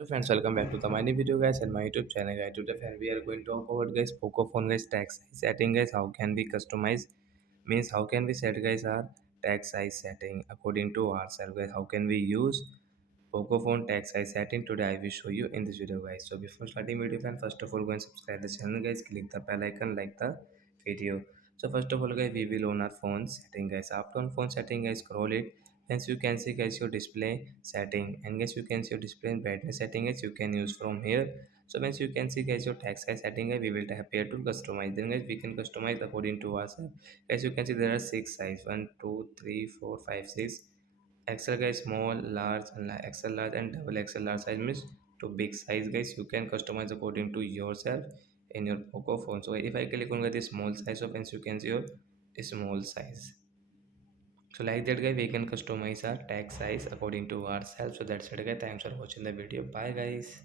So friends, welcome back to the my new video guys and my YouTube channel guys. Today friend, we are going to talk about guys Poco phone guys tag size setting guys. How can we customize, means how can we set guys our tag size setting according to ourselves guys. How can we use Poco phone tag size setting? Today I will show you in this video guys. So before starting video friend, first of all go and subscribe the channel guys, click the bell icon, like the video. So first of all guys, we will on our phone setting guys. After on phone setting guys, scroll it. Hence you can see guys your display setting, and guys you can see your display and brightness setting guys you can use from here. So once you can see guys your text size setting guys, we will tap here to customize. Then guys we can customize according to ourselves. As you can see there are six size, one, two, three, four, five, six. XL guys, small, large, and XL large and double XL large size means to big size guys. You can customize according to yourself in your Poco phone. So if I click on the small size, of hence you can see your small size. So like that guy, we can customize our tag size according to ourselves. So that's it guys. Thanks for watching the video. Bye guys.